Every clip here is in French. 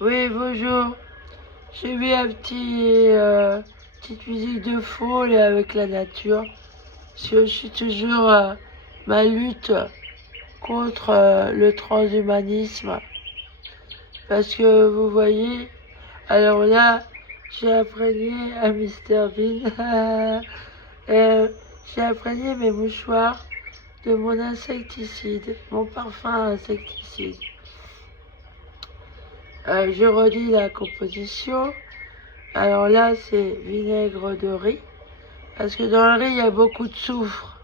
Oui, bonjour. J'ai mis un petite musique de fond là, avec la nature. Parce que je suis toujours ma lutte contre le transhumanisme. Parce que vous voyez, alors là, j'ai imprégné un Mr Bean. J'ai imprégné mes mouchoirs de mon insecticide, mon parfum insecticide. Je redis la composition. Alors là, c'est vinaigre de riz. Parce que dans le riz, il y a beaucoup de soufre.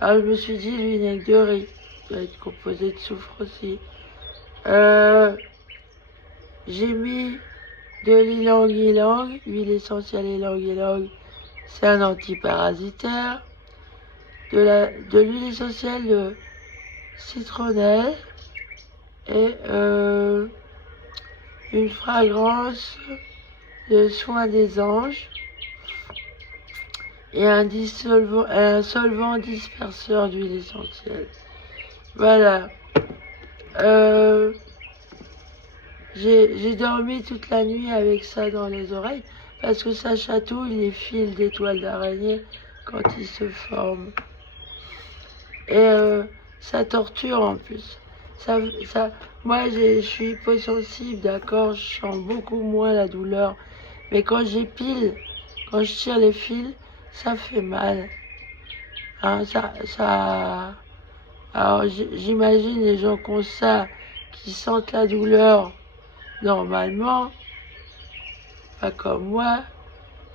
Alors je me suis dit, le vinaigre de riz doit être composé de soufre aussi. J'ai mis de l'ylang-ylang, huile essentielle ylang-ylang, c'est un antiparasitaire. De l'huile essentielle de citronnelle et une fragrance de soin des anges et un solvant disperseur d'huile essentielle. Voilà. J'ai dormi toute la nuit avec ça dans les oreilles parce que ça chatouille les fils d'étoiles d'araignée quand ils se forment. Et ça torture en plus. Moi, je suis hyposensible, d'accord, je sens beaucoup moins la douleur. Mais quand j'épile, quand je tire les fils, ça fait mal. Hein, Alors j'imagine les gens comme ça, qui sentent la douleur normalement, pas comme moi,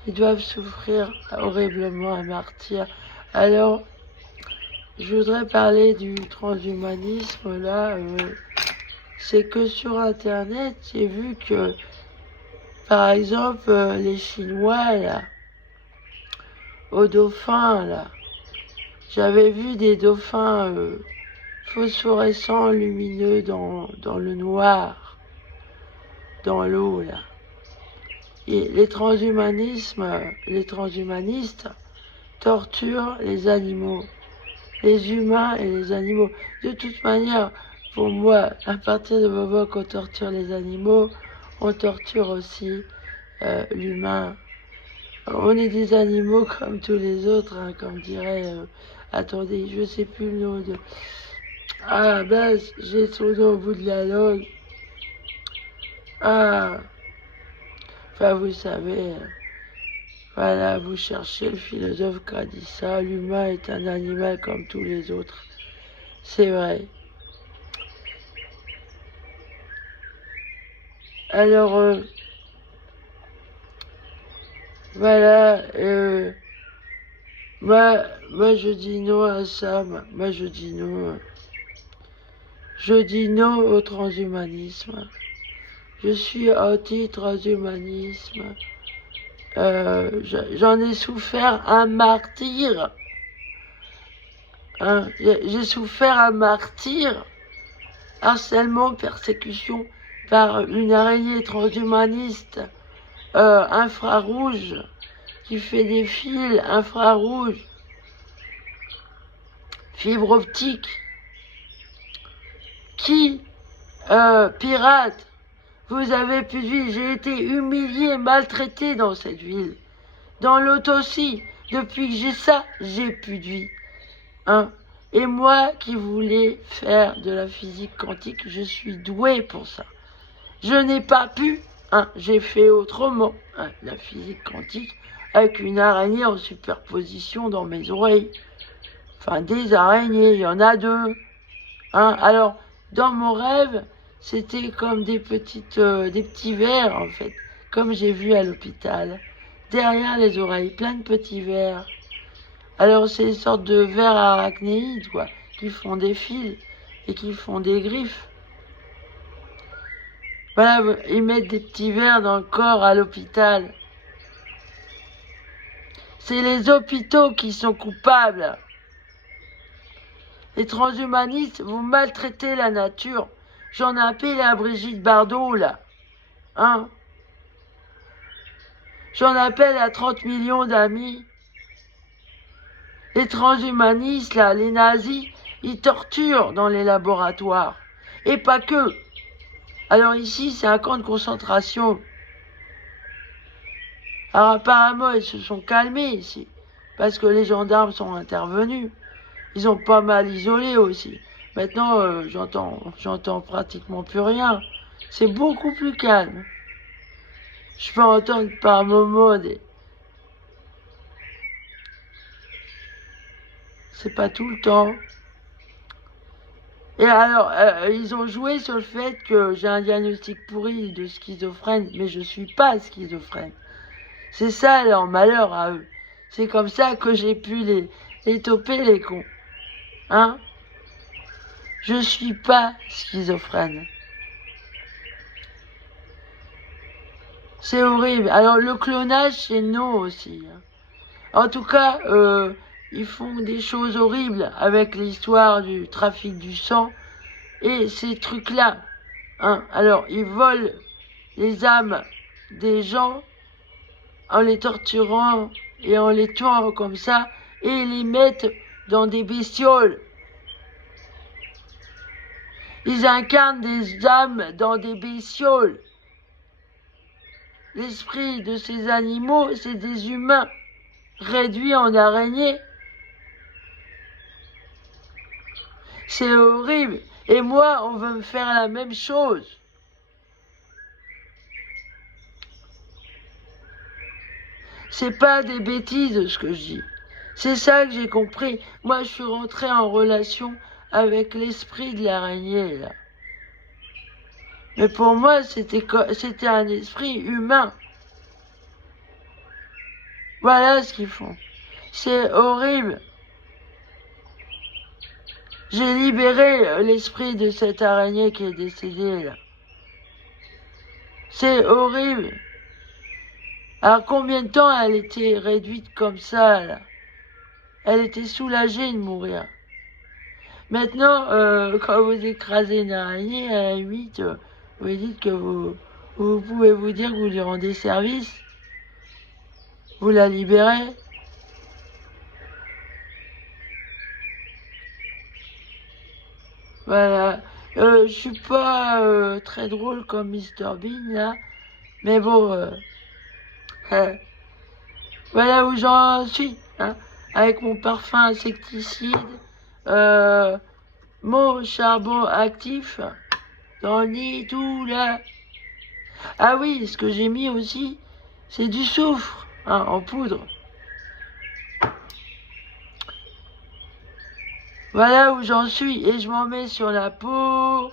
ils doivent souffrir horriblement un martyr. Alors, je voudrais parler du transhumanisme là. C'est que sur Internet, j'ai vu que, par exemple, les Chinois là, aux dauphins là, j'avais vu des dauphins phosphorescents, lumineux dans le noir, dans l'eau là. Et les transhumanistes torturent les animaux, les humains et les animaux. De toute manière, pour moi, à partir du moment qu'on torture les animaux, on torture aussi l'humain. On est des animaux comme tous les autres, hein, comme dirait... attendez, je sais plus le nom de... Ah, ben, j'ai son nom au bout de la langue. Ah, enfin, vous savez... Voilà, vous cherchez le philosophe qui a dit ça. L'humain est un animal comme tous les autres. C'est vrai. Alors, voilà, moi je dis non à ça. Moi je dis non. Je dis non au transhumanisme. Je suis anti-transhumanisme. J'en ai souffert un martyr. Hein, j'ai souffert un martyr. Harcèlement, persécution par une araignée transhumaniste infrarouge qui fait des fils infrarouges, fibre optique, qui pirate. Vous avez plus de vie. J'ai été humilié, maltraité dans cette ville. Dans l'autre aussi. Depuis que j'ai ça, j'ai plus de vie. Hein? Et moi qui voulais faire de la physique quantique, je suis doué pour ça. Je n'ai pas pu, hein, j'ai fait autrement, hein, la physique quantique, avec une araignée en superposition dans mes oreilles. Enfin, des araignées, il y en a deux. Hein. Alors, dans mon rêve, c'était comme des petits vers, en fait, comme j'ai vu à l'hôpital, derrière les oreilles, plein de petits vers. Alors, c'est une sorte de vers arachnéides, quoi, qui font des fils et qui font des griffes. Voilà, ils mettent des petits vers dans le corps à l'hôpital. C'est les hôpitaux qui sont coupables. Les transhumanistes, vous maltraitez la nature. J'en ai appelé à Brigitte Bardot, là. Hein? J'en appelle à 30 millions d'amis. Les transhumanistes, là, les nazis, ils torturent dans les laboratoires. Et pas que. Alors ici, c'est un camp de concentration. Alors apparemment, ils se sont calmés ici, parce que les gendarmes sont intervenus. Ils ont pas mal isolé aussi. Maintenant, j'entends pratiquement plus rien. C'est beaucoup plus calme. Je peux entendre par moments des... C'est pas tout le temps. Et alors, ils ont joué sur le fait que j'ai un diagnostic pourri de schizophrène, mais je suis pas schizophrène. C'est ça leur malheur à eux. C'est comme ça que j'ai pu les toper, les cons. Hein? Je suis pas schizophrène. C'est horrible. Alors, le clonage, c'est non aussi. Hein. En tout cas, ils font des choses horribles avec l'histoire du trafic du sang et ces trucs-là. Hein. Alors, ils volent les âmes des gens en les torturant et en les tuant comme ça et ils les mettent dans des bestioles. Ils incarnent des âmes dans des bestioles. L'esprit de ces animaux, c'est des humains réduits en araignées. C'est horrible. Et moi, on veut me faire la même chose. C'est pas des bêtises ce que je dis. C'est ça que j'ai compris. Moi, je suis rentré en relation avec l'esprit de l'araignée, là. Mais pour moi, c'était un esprit humain. Voilà ce qu'ils font. C'est horrible. J'ai libéré l'esprit de cette araignée qui est décédée, là. C'est horrible. Alors, combien de temps elle était réduite comme ça, là? Elle était soulagée de mourir. Maintenant, quand vous écrasez une araignée, à la limite, vous dites que vous pouvez vous dire que vous lui rendez service. Vous la libérez. Voilà. Je suis pas très drôle comme Mr Bean, là. Mais bon, voilà où j'en suis. Hein, avec mon parfum insecticide, mon charbon actif, dans le nid, tout là. Ah oui, ce que j'ai mis aussi, c'est du soufre, hein, en poudre. Voilà où j'en suis. Et je m'en mets sur la peau.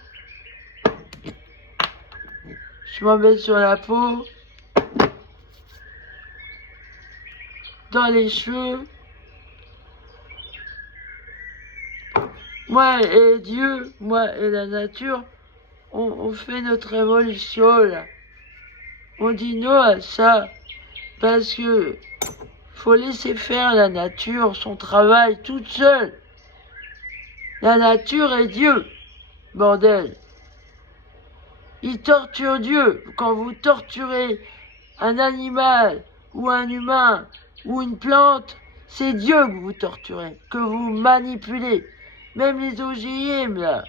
Je m'en mets sur la peau. Dans les cheveux. Moi et Dieu, moi et la nature, on fait notre révolution là. On dit non à ça. Parce que faut laisser faire la nature son travail toute seule. La nature est Dieu, bordel. Il torture Dieu. Quand vous torturez un animal ou un humain ou une plante, c'est Dieu que vous torturez, que vous manipulez. Même les OGM, là.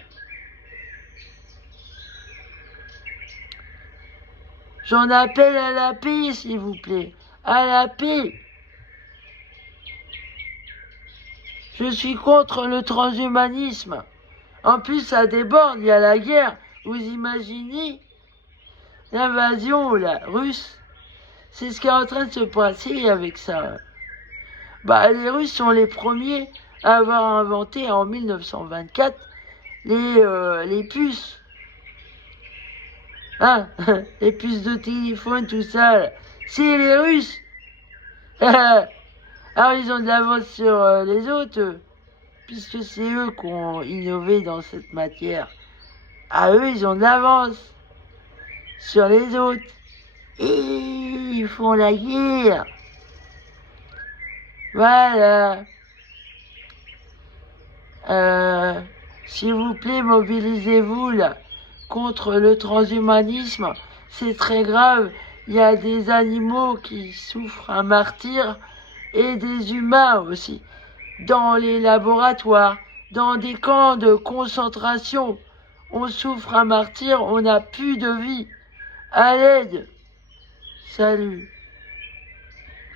J'en appelle à la paix, s'il vous plaît. À la paix. Je suis contre le transhumanisme. En plus, ça déborde, il y a la guerre. Vous imaginez l'invasion, là, russe? C'est ce qui est en train de se passer avec ça. Bah, les Russes sont les premiers à avoir inventé en 1924 les puces. Hein? Les puces de téléphone, tout ça. Là. C'est les Russes. Alors, ils ont de l'avance sur les autres, puisque c'est eux qui ont innové dans cette matière. À eux, ils ont de l'avance sur les autres. Et ils font la guerre. Voilà. S'il vous plaît, mobilisez-vous là contre le transhumanisme. C'est très grave. Il y a des animaux qui souffrent un martyre et des humains aussi. Dans les laboratoires, dans des camps de concentration On souffre un martyr, on n'a plus de vie. À l'aide. Salut.